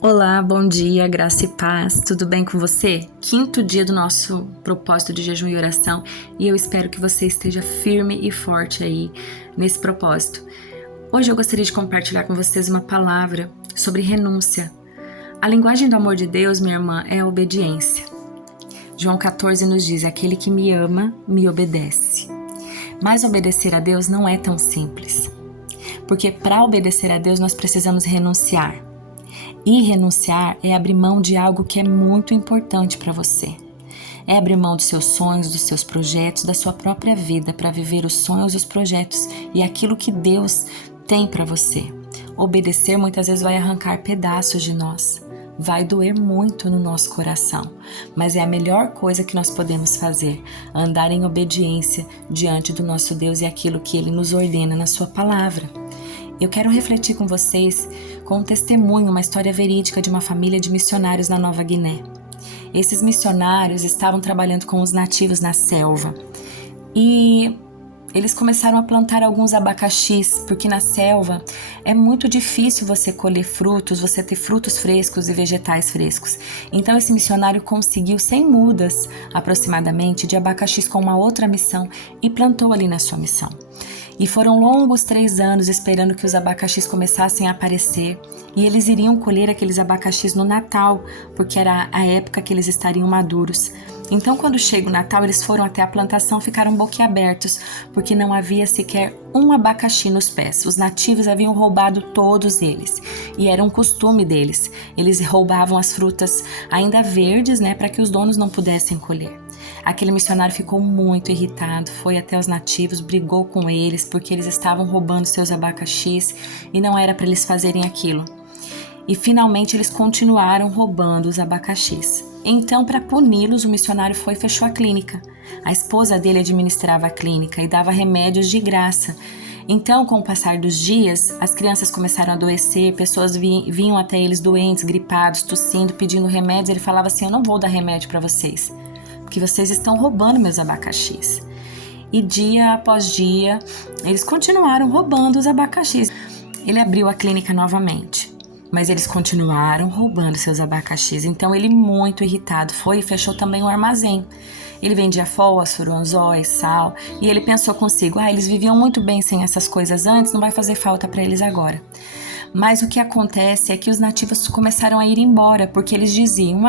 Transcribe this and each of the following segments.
Olá, bom dia, graça e paz, tudo bem com você? Quinto dia do nosso propósito de jejum e oração e eu espero que você esteja firme e forte aí nesse propósito. Hoje eu gostaria de compartilhar com vocês uma palavra sobre renúncia. A linguagem do amor de Deus, minha irmã, é a obediência. João 14 nos diz: aquele que me ama, me obedece. Mas obedecer a Deus não é tão simples, porque para obedecer a Deus nós precisamos renunciar. E renunciar é abrir mão de algo que é muito importante para você. É abrir mão dos seus sonhos, dos seus projetos, da sua própria vida para viver os sonhos, os projetos e aquilo que Deus tem para você. Obedecer muitas vezes vai arrancar pedaços de nós. Vai doer muito no nosso coração, mas é a melhor coisa que nós podemos fazer, andar em obediência diante do nosso Deus e aquilo que Ele nos ordena na sua palavra. Eu quero refletir com vocês com um testemunho, uma história verídica de uma família de missionários na Nova Guiné. Esses missionários estavam trabalhando com os nativos na selva e eles começaram a plantar alguns abacaxis, porque na selva é muito difícil você colher frutos, você ter frutos frescos e vegetais frescos. Então esse missionário conseguiu 100 mudas aproximadamente de abacaxis com uma outra missão e plantou ali na sua missão. E foram longos 3 anos esperando que os abacaxis começassem a aparecer e eles iriam colher aqueles abacaxis no Natal, porque era a época que eles estariam maduros. Então quando chega o Natal, eles foram até a plantação, ficaram boquiabertos, porque não havia sequer um abacaxi nos pés. Os nativos haviam roubado todos eles e era um costume deles. Eles roubavam as frutas ainda verdes, para que os donos não pudessem colher. Aquele missionário ficou muito irritado, foi até os nativos, brigou com eles porque eles estavam roubando seus abacaxis e não era para eles fazerem aquilo. E finalmente eles continuaram roubando os abacaxis. Então, para puni-los, o missionário foi e fechou a clínica. A esposa dele administrava a clínica e dava remédios de graça. Então, com o passar dos dias, as crianças começaram a adoecer, pessoas vinham até eles doentes, gripados, tossindo, pedindo remédios. Ele falava assim: eu não vou dar remédio para vocês, porque vocês estão roubando meus abacaxis. E dia após dia, eles continuaram roubando os abacaxis. Ele abriu a clínica novamente, mas eles continuaram roubando seus abacaxis. Então ele, muito irritado, foi e fechou também o armazém. Ele vendia fósforo, anzóis, sal, e ele pensou consigo: eles viviam muito bem sem essas coisas antes, não vai fazer falta para eles agora. Mas o que acontece é que os nativos começaram a ir embora, porque eles diziam: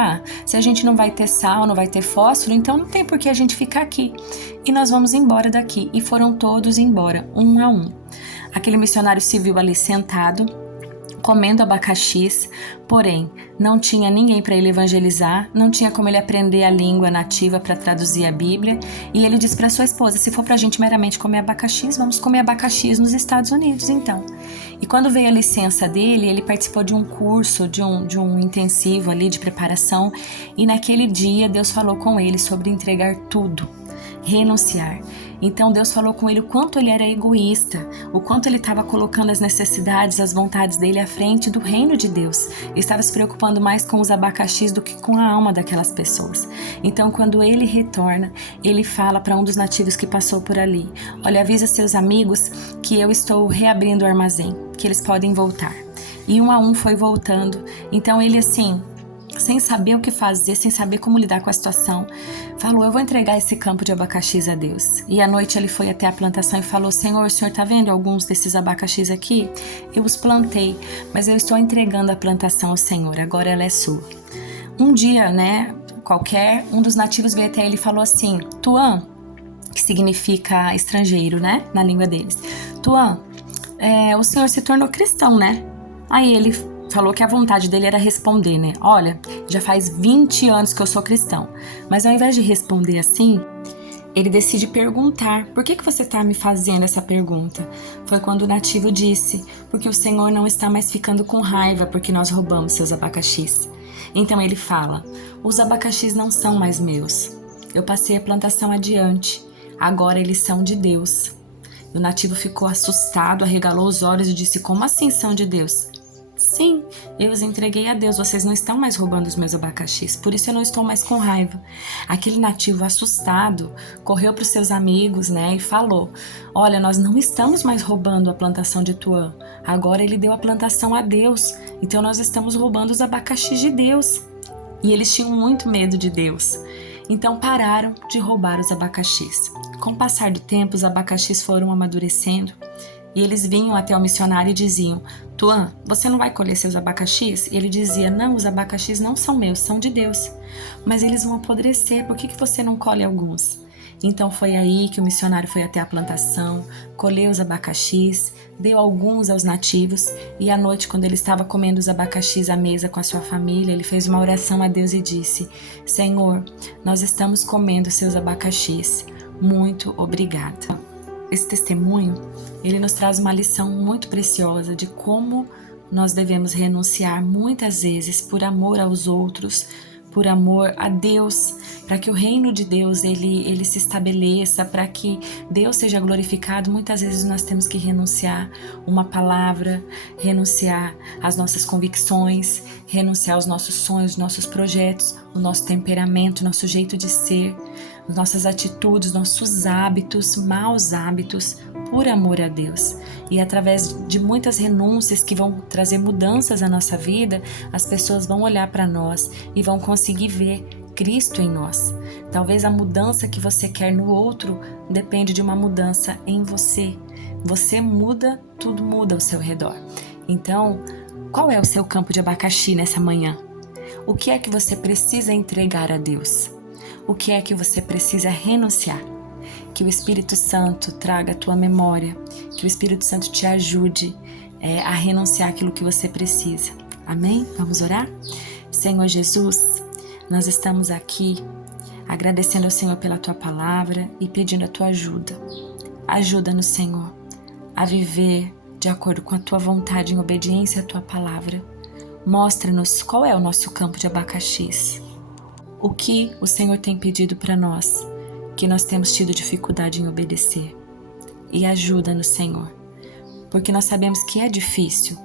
se a gente não vai ter sal, não vai ter fósforo, então não tem por que a gente ficar aqui. E nós vamos embora daqui. E foram todos embora, um a um. Aquele missionário se viu ali sentado, comendo abacaxis, porém não tinha ninguém para ele evangelizar, não tinha como ele aprender a língua nativa para traduzir a Bíblia, e ele disse para sua esposa: se for para a gente meramente comer abacaxis, vamos comer abacaxis nos Estados Unidos então. E quando veio a licença dele, ele participou de um curso, de um intensivo ali de preparação, e naquele dia Deus falou com ele sobre entregar tudo, renunciar. Então Deus falou com ele o quanto ele era egoísta, o quanto ele estava colocando as necessidades, as vontades dele à frente do reino de Deus. Ele estava se preocupando mais com os abacaxis do que com a alma daquelas pessoas. Então quando ele retorna, ele fala para um dos nativos que passou por ali: olha, avisa seus amigos que eu estou reabrindo o armazém, que eles podem voltar. E um a um foi voltando. Então ele, assim, sem saber o que fazer, sem saber como lidar com a situação, falou: eu vou entregar esse campo de abacaxis a Deus. E à noite ele foi até a plantação e falou: Senhor, o Senhor está vendo alguns desses abacaxis aqui? Eu os plantei, mas eu estou entregando a plantação ao Senhor, agora ela é sua. Um dia, qualquer, um dos nativos veio até ele e falou assim: Tuan, que significa estrangeiro, na língua deles. Tuan, o Senhor se tornou cristão, Aí ele falou que a vontade dele era responder, olha, já faz 20 anos que eu sou cristão. Mas ao invés de responder assim, ele decide perguntar: por que você está me fazendo essa pergunta? Foi quando o nativo disse: porque o Senhor não está mais ficando com raiva porque nós roubamos seus abacaxis. Então ele fala: os abacaxis não são mais meus. Eu passei a plantação adiante. Agora eles são de Deus. E o nativo ficou assustado, arregalou os olhos e disse: como assim são de Deus? Sim, eu os entreguei a Deus, vocês não estão mais roubando os meus abacaxis, por isso eu não estou mais com raiva. Aquele nativo assustado correu para os seus amigos, né, e falou: olha, nós não estamos mais roubando a plantação de Tuan, agora ele deu a plantação a Deus, então nós estamos roubando os abacaxis de Deus. E eles tinham muito medo de Deus, então pararam de roubar os abacaxis. Com o passar do tempo, os abacaxis foram amadurecendo e eles vinham até o missionário e diziam: Tuan, você não vai colher seus abacaxis? E ele dizia: não, os abacaxis não são meus, são de Deus. Mas eles vão apodrecer, por que você não colhe alguns? Então foi aí que o missionário foi até a plantação, colheu os abacaxis, deu alguns aos nativos e à noite, quando ele estava comendo os abacaxis à mesa com a sua família, ele fez uma oração a Deus e disse: Senhor, nós estamos comendo seus abacaxis, muito obrigado. Esse testemunho, ele nos traz uma lição muito preciosa de como nós devemos renunciar muitas vezes por amor aos outros, por amor a Deus, para que o reino de Deus ele se estabeleça, para que Deus seja glorificado. Muitas vezes nós temos que renunciar uma palavra, renunciar às nossas convicções, renunciar aos nossos sonhos, nossos projetos, o nosso temperamento, nosso jeito de ser, nossas atitudes, nossos hábitos, maus hábitos, por amor a Deus. E através de muitas renúncias que vão trazer mudanças à nossa vida, as pessoas vão olhar para nós e vão conseguir ver Cristo em nós. Talvez a mudança que você quer no outro depende de uma mudança em você. Você muda, tudo muda ao seu redor. Então, qual é o seu campo de abacaxi nessa manhã? O que é que você precisa entregar a Deus? O que é que você precisa renunciar? Que o Espírito Santo traga a tua memória, que o Espírito Santo te ajude a renunciar aquilo que você precisa. Amém? Vamos orar? Senhor Jesus, nós estamos aqui agradecendo ao Senhor pela tua palavra e pedindo a tua ajuda. Ajuda-nos, Senhor, a viver de acordo com a tua vontade, em obediência à tua palavra. Mostra-nos qual é o nosso campo de abacaxis. O que o Senhor tem pedido para nós, que nós temos tido dificuldade em obedecer. E ajuda-nos, Senhor, porque nós sabemos que é difícil,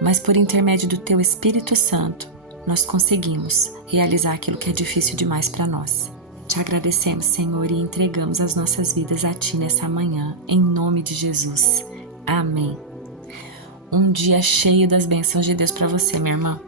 mas por intermédio do Teu Espírito Santo, nós conseguimos realizar aquilo que é difícil demais para nós. Te agradecemos, Senhor, e entregamos as nossas vidas a Ti nessa manhã, em nome de Jesus. Amém. Um dia cheio das bênçãos de Deus para você, minha irmã.